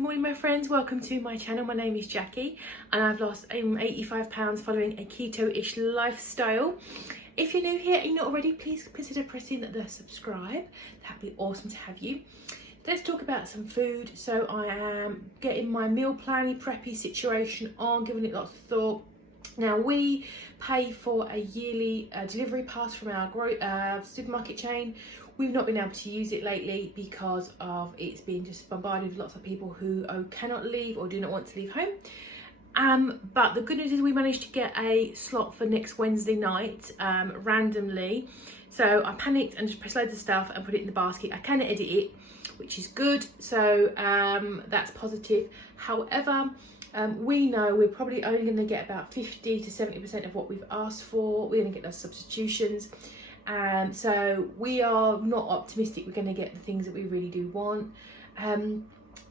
Good morning my friends, welcome to my channel. My name is Jackie and I've lost 85 pounds following a keto-ish lifestyle. If you're new here and you're not already, please consider pressing the subscribe. That'd be awesome to have you. Let's talk about some food. So I am getting my meal planning preppy situation on, giving it lots of thought. Now we pay for a yearly delivery pass from our supermarket chain. We've not been able to use it lately because of it's been just bombarded with lots of people who cannot leave or do not want to leave home. But the good news is we managed to get a slot for next Wednesday night randomly. So I panicked and just pressed loads of stuff and put it in the basket. I can edit it, which is good. So that's positive. However, we know we're probably only going to get about 50 to 70% of what we've asked for. We're going to get those substitutions. So we are not optimistic we're going to get the things that we really do want.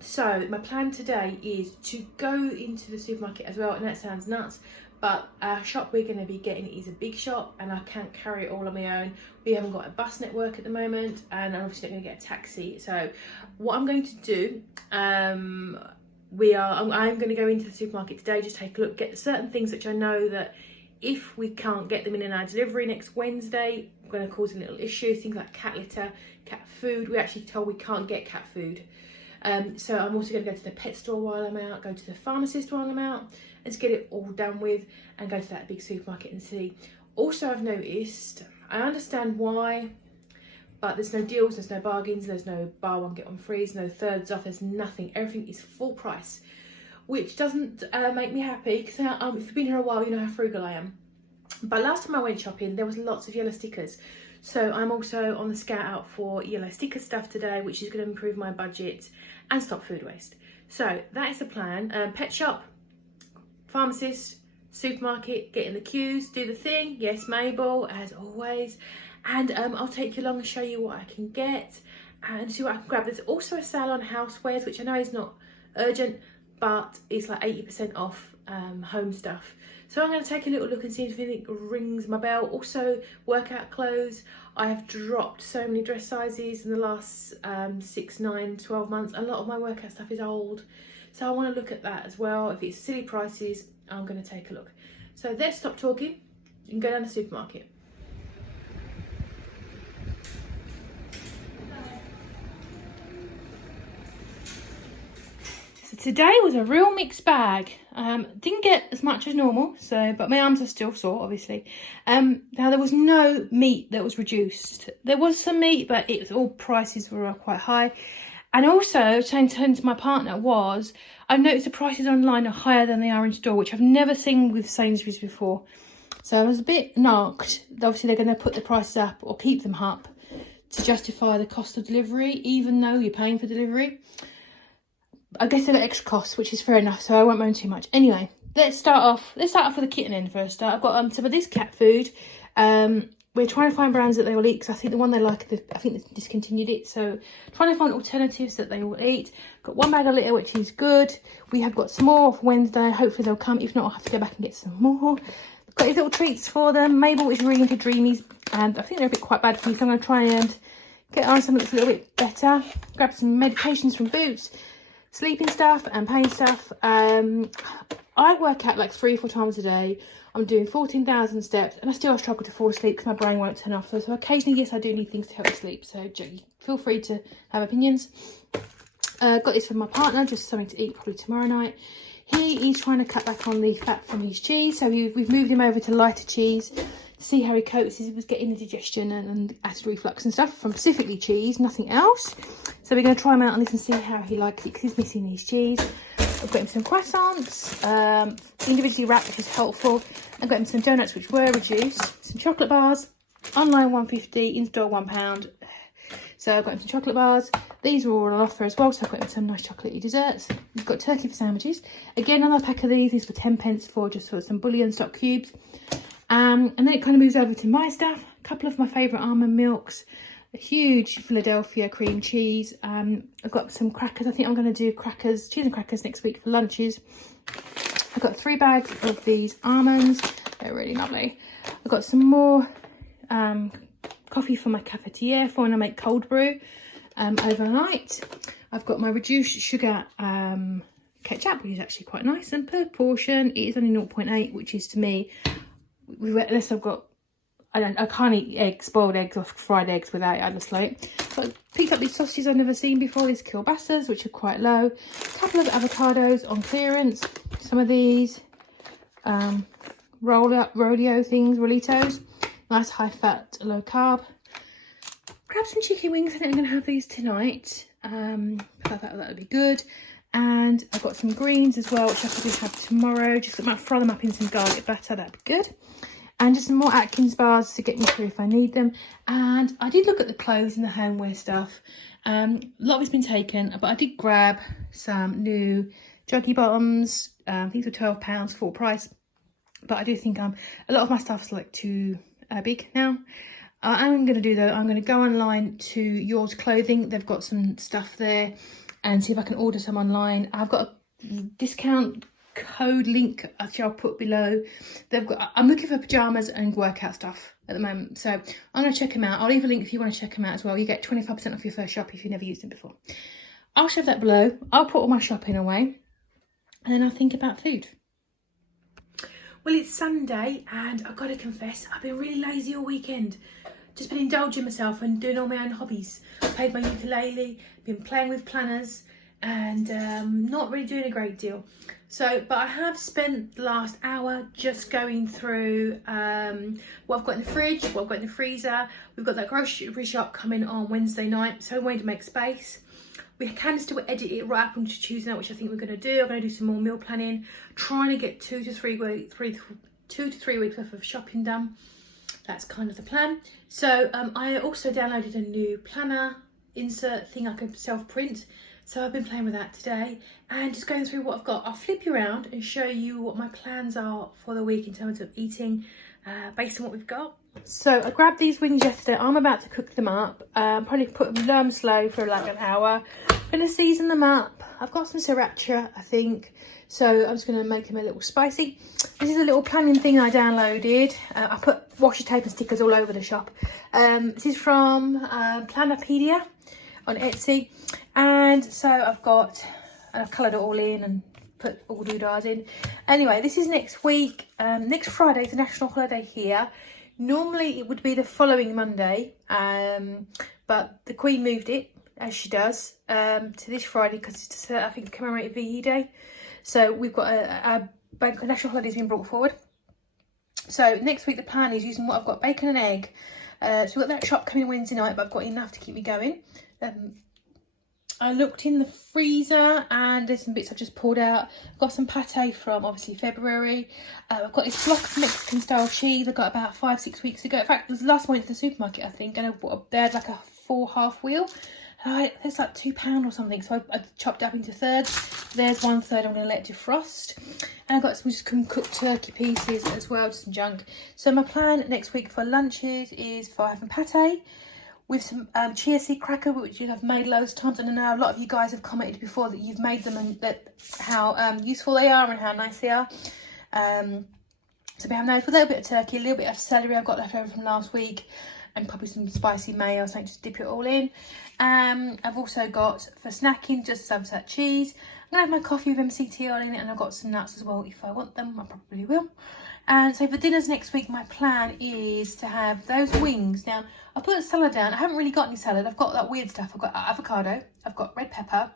So my plan today is to go into the supermarket as well, and that sounds nuts, but our shop we're going to be getting is a big shop and I can't carry it all on my own. We haven't got a bus network at the moment and I'm obviously not going to get a taxi. So what I'm going to do, I'm going to go into the supermarket today, just take a look, get certain things which I know that if we can't get them in our delivery next Wednesday, going to cause a little issue. Things like cat litter, cat food. We're actually told we can't get cat food. So I'm also going to go to the pet store while I'm out, go to the pharmacist while I'm out, and just get it all done with and go to that big supermarket and see. Also, I've noticed, I understand why, but there's no deals, there's no bargains, there's no buy one get one free, there's no thirds off, there's nothing. Everything is full price, which doesn't make me happy because if you've been here a while, you know how frugal I am. But last time I went shopping, there was lots of yellow stickers. So I'm also on the scout out for yellow sticker stuff today, which is going to improve my budget and stop food waste. So that is the plan. Pet shop, pharmacist, supermarket, get in the queues, do the thing. Yes, Mabel, as always. And I'll take you along and show you what I can get and see what I can grab. There's also a sale on housewares, which I know is not urgent, but it's like 80% off home stuff. So I'm going to take a little look and see if anything rings my bell. Also, workout clothes. I have dropped so many dress sizes in the last 6, 9, 12 months. A lot of my workout stuff is old. So I want to look at that as well. If it's silly prices, I'm going to take a look. So let's stop talking and go down to the supermarket. Today was a real mixed bag. Didn't get as much as normal, but my arms are still sore, obviously. Now there was no meat that was reduced. There was some meat, but all prices were quite high. And also, saying to my partner was, I've noticed the prices online are higher than they are in store, which I've never seen with Sainsbury's before. So I was a bit knocked. Obviously, they're going to put the prices up or keep them up to justify the cost of delivery, even though you're paying for delivery. I guess they got extra costs, which is fair enough, so I won't moan too much. Anyway, let's start off with the kitten end first. I've got some of this cat food. We're trying to find brands that they will eat because I think the one they like, I think they discontinued it. So trying to find alternatives that they will eat. Got one bag of litter, which is good. We have got some more for Wednesday. Hopefully they'll come. If not, I'll have to go back and get some more. Got these little treats for them. Mabel is really into Dreamies, and I think they're a bit quite bad for me, so I'm going to try and get on something that's a little bit better. Grab some medications from Boots. Sleeping stuff and pain stuff. I work out like 3 or 4 times a day. I'm doing 14,000 steps and I still struggle to fall asleep because my brain won't turn off. So occasionally, yes, I do need things to help me sleep. So feel free to have opinions. Got this for my partner, just something to eat probably tomorrow night. He is trying to cut back on the fat from his cheese. So we've moved him over to lighter cheese. See how he copes. He was getting indigestion and acid reflux and stuff from specifically cheese, nothing else. So we're going to try him out on this and see how he likes it because he's missing his cheese. I've got him some croissants, individually wrapped, which is helpful. I've got him some donuts, which were reduced, some chocolate bars, online £1.50, in store £1. So I've got him some chocolate bars. These are all on offer as well, so I've got him some nice chocolatey desserts. We've got turkey for sandwiches. Again, another pack of these for 10p for just for some bouillon stock cubes. And then it kind of moves over to my stuff. A couple of my favourite almond milks, a huge Philadelphia cream cheese. I've got some crackers. I think I'm going to do cheese and crackers next week for lunches. I've got 3 bags of these almonds. They're really lovely. I've got some more coffee for my cafetiere for when I make cold brew. overnight. I've got my reduced sugar ketchup, which is actually quite nice, and per portion it is only 0.8, which is to me, unless I've got, I can't eat eggs, boiled eggs or fried eggs without it, I just like. So I picked up these sausages I've never seen before, these kielbasa's, which are quite low. A couple of avocados on clearance. Some of these rodeo things, Rolitos. Nice high fat, low carb. Grab some chicken wings. I think I'm going to have these tonight. I thought that would be good. And I've got some greens as well, which I'll probably have tomorrow. Just might fry them up in some garlic butter. That'd be good. And just some more Atkins bars to get me through if I need them. And I did look at the clothes and the homeware stuff. A lot of it's been taken, but I did grab some new joggy bottoms. These were £12 full price. But I do think a lot of my stuff's like too big now. I'm going to do though, I'm going to go online to Yours Clothing. They've got some stuff there, and see if I can order some online. I've got a discount code link, actually I'll put below. I'm looking for pyjamas and workout stuff at the moment, so I'm going to check them out. I'll leave a link if you want to check them out as well. You get 25% off your first shop if you've never used them before. I'll shove that below. I'll put all my shopping away, and then I'll think about food. Well, it's Sunday, and I've got to confess, I've been really lazy all weekend. Just been indulging myself and doing all my own hobbies. Played my ukulele, been playing with planners, and not really doing a great deal. So, but I have spent the last hour just going through what I've got in the fridge, what I've got in the freezer. We've got that grocery shop coming on Wednesday night, so I wanted to make space. We can still edit it right up onto Tuesday night, which I think we're going to do. I'm going to do some more meal planning, trying to get 2 to 3 weeks worth of shopping done. That's kind of the plan. So I also downloaded a new planner insert thing I can self-print. So I've been playing with that today and just going through what I've got. I'll flip you around and show you what my plans are for the week in terms of eating based on what we've got. So I grabbed these wings yesterday. I'm about to cook them up. Probably put them low and slow for like an hour. I'm going to season them up. I've got some sriracha, I think. So I'm just going to make them a little spicy. This is a little planning thing I downloaded. I put washi tape and stickers all over the shop. This is from Plannerpedia on Etsy. And so I've coloured it all in and put all doodads in. Anyway, this is next week. Next Friday is a national holiday here. Normally it would be the following Monday, but the Queen moved it, as she does, to this Friday because it's to, I think, commemorate VE Day. So we've got a national holiday has been brought forward. So next week the plan is using what I've got, bacon and egg. So we've got that shop coming Wednesday night, but I've got enough to keep me going. I looked in the freezer and there's some bits I've just pulled out. I've got some pate from obviously February. I've got this block of Mexican style cheese I got about 5-6 weeks ago. In fact, it was the last one into the supermarket, I think, and they had like a 4 half wheel. It's like £2 or something, so I chopped it up into thirds. There's 1/3 I'm going to let defrost. And I've got some just cooked turkey pieces as well, just some junk. So my plan next week for lunches is for having pate with some chia seed cracker, which I've made loads of times. And I know a lot of you guys have commented before that you've made them and that how useful they are and how nice they are. So we have those with a little bit of turkey, a little bit of celery I've got left over from last week, and probably some spicy mayo, so I just dip it all in. I've also got, for snacking, just some of that cheese. I'm going to have my coffee with MCT oil in it, and I've got some nuts as well if I want them. I probably will. And so for dinners next week, my plan is to have those wings. Now, I put a salad down. I haven't really got any salad. I've got that weird stuff. I've got avocado. I've got red pepper.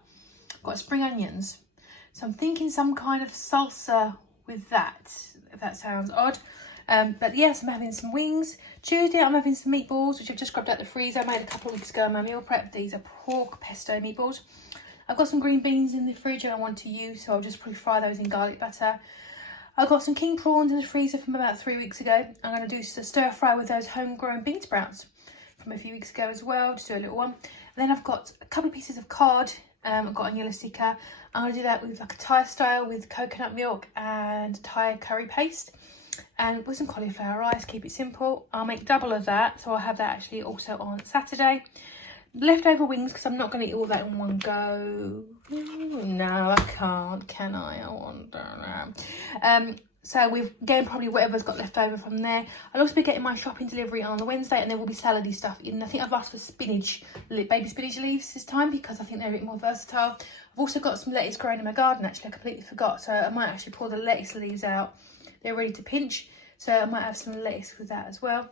I've got spring onions. So I'm thinking some kind of salsa with that, if that sounds odd. But yes, I'm having some wings. Tuesday, I'm having some meatballs, which I've just grabbed out the freezer. I made a couple of weeks ago in my meal prep. These are pork pesto meatballs. I've got some green beans in the fridge I want to use, so I'll just probably fry those in garlic butter. I've got some king prawns in the freezer from about 3 weeks ago. I'm going to do a stir fry with those homegrown bean sprouts from a few weeks ago as well. Just do a little one. And then I've got a couple of pieces of cod. I've got a yellow sticker. I'm going to do that with like a Thai style with coconut milk and Thai curry paste. And with some cauliflower rice, keep it simple. I'll make double of that, so I'll have that actually also on Saturday. Leftover wings, because I'm not going to eat all that in one go. No, I can't, can I? I wonder. So we've again probably whatever's got left over from there. I'll also be getting my shopping delivery on the Wednesday, and there will be salady stuff in. I think I've asked for spinach, baby spinach leaves this time, because I think they're a bit more versatile. I've also got some lettuce growing in my garden, actually. I completely forgot, so I might actually pull the lettuce leaves out. They're ready to pinch, so I might have some lettuce with that as well.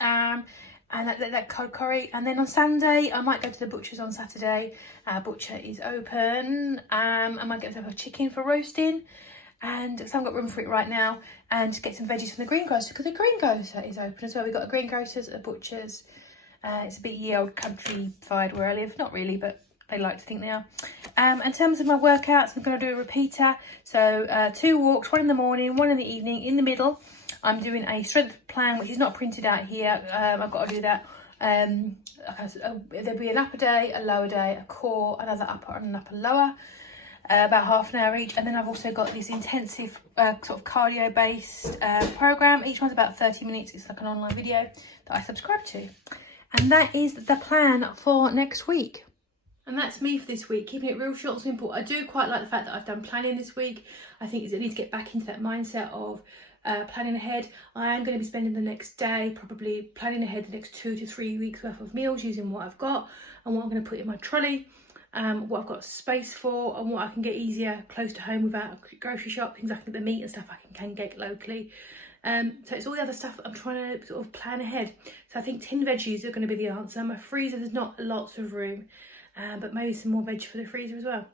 And that cold curry. And then on Sunday, I might go to the butcher's on Saturday. Our butcher is open. I might get myself a chicken for roasting, and because I haven't got room for it right now, and get some veggies from the greengrocer, because the greengrocer is open as well. We've got a greengrocer's at the butcher's. It's a bit ye old countrified where I live. Not really, but they like to think they are. In terms of my workouts, I'm going to do a repeater. So 2 walks, 1 in the morning, 1 in the evening. In the middle, I'm doing a strength plan, which is not printed out here. I've got to do that. There'll be an upper day, a lower day, a core, another upper and an upper lower. About half an hour each. And then I've also got this intensive sort of cardio based program. Each one's about 30 minutes. It's like an online video that I subscribe to. And that is the plan for next week. And that's me for this week, keeping it real short and simple. I do quite like the fact that I've done planning this week. I think I need to get back into that mindset of planning ahead. I am going to be spending the next day probably planning ahead the next 2 to 3 weeks worth of meals, using what I've got and what I'm going to put in my trolley. What I've got space for, and what I can get easier close to home without a grocery shop, things like the meat and stuff I can get locally. So it's all the other stuff I'm trying to sort of plan ahead. So I think tinned veggies are going to be the answer. My freezer, there's not lots of room, but maybe some more veg for the freezer as well.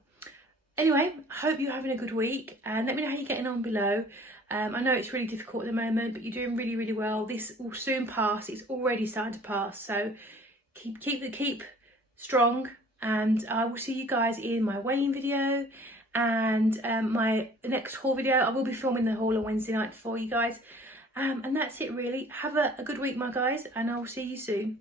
Anyway, I hope you're having a good week, and let me know how you're getting on below. I know it's really difficult at the moment, but you're doing really, really well. This will soon pass. It's already starting to pass. So keep strong. And I will see you guys in my weighing video and my next haul video. I will be filming the haul on Wednesday night for you guys. And that's it really. Have a good week, my guys, and I will see you soon.